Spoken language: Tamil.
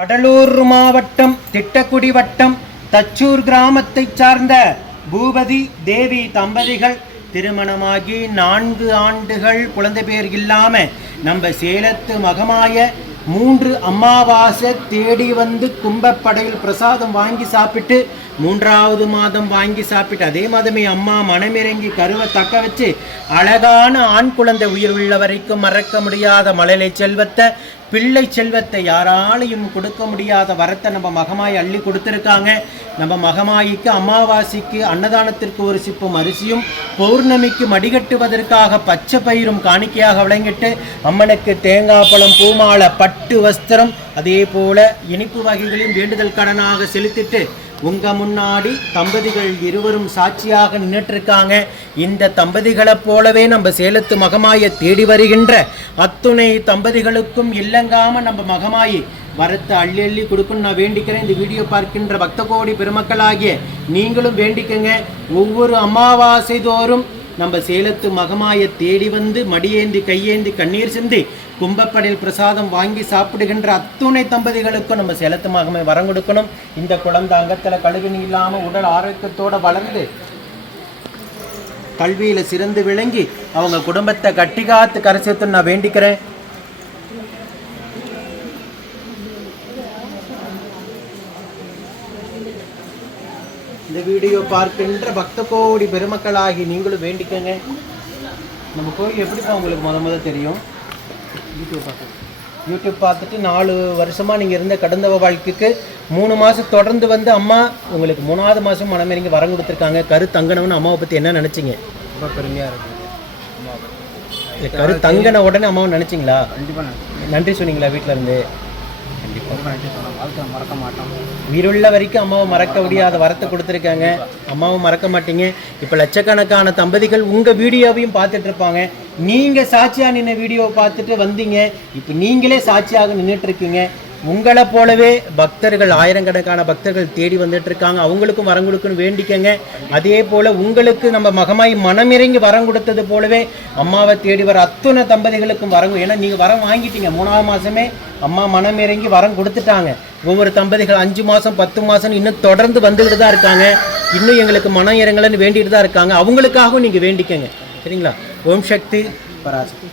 கடலூர் மாவட்டம் திட்டக்குடி வட்டம் தச்சூர் கிராமத்தை சார்ந்த பூபதி தேவி தம்பதிகள் திருமணமாகி 4 ஆண்டுகள் குழந்தை பேர் இல்லாம நம்ம சேலத்து மகமாய 3 அமாவாசை தேடி வந்து கும்பப்படையில் பிரசாதம் வாங்கி சாப்பிட்டு 3வது மாதம் வாங்கி சாப்பிட்டு அதே மாதமே அம்மா மனமிறங்கி கருவை தக்க வச்சு அழகான ஆண் குழந்தை உயிர் உள்ள வரைக்கும் மறக்க முடியாத மழலை செல்வத்தை பிள்ளை செல்வத்தை யாராலையும் கொடுக்க முடியாத வரத்தை நம்ம மகமாய் அள்ளி கொடுத்துருக்காங்க. நம்ம மகமாயிக்கு அமாவாசைக்கு அன்னதானத்திற்கு ஒரு சிப்பம் அரிசியும் பௌர்ணமிக்கு மடிகட்டுவதற்காக பச்சை பயிரும் காணிக்கையாக விளங்கிட்டு அம்மனுக்கு தேங்காய் பழம் பூமாலை பட்டு வஸ்திரம் அதே போல இனிப்பு வகைகளையும் வேண்டுதல் கடனாக செலுத்திட்டு உங்க முன்னாடி தம்பதிகள் இருவரும் சாட்சியாக நின்றுட்டு இருக்காங்க. இந்த தம்பதிகளை போலவே நம்ம சேலத்து மகமாயை தேடி வருகின்ற அத்துணை தம்பதிகளுக்கும் இல்லங்காம நம்ம மகமாயி வரத்தை அள்ளி அள்ளி கொடுக்கணும் நான் வேண்டிக்கிறேன். இந்த வீடியோ பார்க்கின்ற பக்த கோடி பெருமக்களாகிய நீங்களும் வேண்டிக்கங்க. ஒவ்வொரு அமாவாசை தோறும் நம்ம சேலத்து மகமாயை தேடி வந்து மடியேந்தி கையேந்தி கண்ணீர் சிந்தி கும்பப்படையில் பிரசாதம் வாங்கி சாப்பிடுகின்ற அத்துணை தம்பதிகளுக்கும் நம்ம சேலத்து மகமை வரம் கொடுக்கணும். இந்த குழந்தை அங்கத்தில் கழுவினி இல்லாமல் உடல் ஆரோக்கியத்தோடு வளர்ந்து கல்வியில் சிறந்து விளங்கி அவங்க குடும்பத்தை கட்டி காத்து கரை சேர்த்து நான் வேண்டிக்கிறேன். இந்த வீடியோ பார்க்கின்ற பக்த கோடி பெருமக்களாகி நீங்களும் வேண்டிக்கங்க. நம்ம கோயில் எப்படிப்பா உங்களுக்கு முத தெரியும்? யூடியூப் பார்த்துட்டு 4 வருஷமாக நீங்கள் இருந்த கடந்த வாழ்க்கைக்கு 3 மாதம் தொடர்ந்து வந்து அம்மா உங்களுக்கு 3வது மாதம் மனமிறங்கி வரம் கொடுத்துருக்காங்க. கரு தங்கனவன்னு அம்மாவை பற்றி என்ன நினச்சிங்க? ரொம்ப பெருமையாக இருக்குது. கரு தங்கன உடனே அம்மாவை நினச்சிங்களா? கண்டிப்பாக நன்றி சொன்னீங்களா வீட்டில் இருந்து? கண்டிப்பாக நன்றி சொன்னோம். வாழ்க்கை மறக்க மாட்டோம். உயிருள்ள வரைக்கும் அம்மாவை மறக்க முடியாத வரத்தை கொடுத்துருக்காங்க. அம்மாவும் மறக்க மாட்டீங்க. இப்போ லட்சக்கணக்கான தம்பதிகள் உங்கள் வீடியோவையும் பார்த்துட்டு இருப்பாங்க. நீங்கள் சாட்சியாக நின்ன வீடியோவை பார்த்துட்டு வந்தீங்க. இப்போ நீங்களே சாட்சியாக நின்றுட்டு இருக்கீங்க. உங்களை போலவே பக்தர்கள் ஆயிரக்கணக்கான பக்தர்கள் தேடி வந்துட்டு இருக்காங்க. அவங்களுக்கும் வரம் கொடுக்குன்னு வேண்டிக்கங்க. அதே போல் உங்களுக்கு நம்ம மகமாய் மனமிறங்கி வரம் கொடுத்தது போலவே அம்மாவை தேடி வர அத்துணை தம்பதிகளுக்கும் வரம். ஏன்னா நீங்கள் வரம் வாங்கிட்டீங்க. 3வது மாதமே அம்மா மனமிறங்கி வரம் கொடுத்துட்டாங்க. ஒவ்வொரு தம்பதிகள் 5 மாதம் 10 மாதம் இன்னும் தொடர்ந்து வந்துக்கிட்டு தான் இருக்காங்க. இன்னும் எங்களுக்கு மனம் இறங்கலன்னு வேண்டிட்டு தான் இருக்காங்க. அவங்களுக்காகவும் நீங்கள் வேண்டிக்கங்க. சரிங்களா? ஓம் சக்தி பராசக்தி.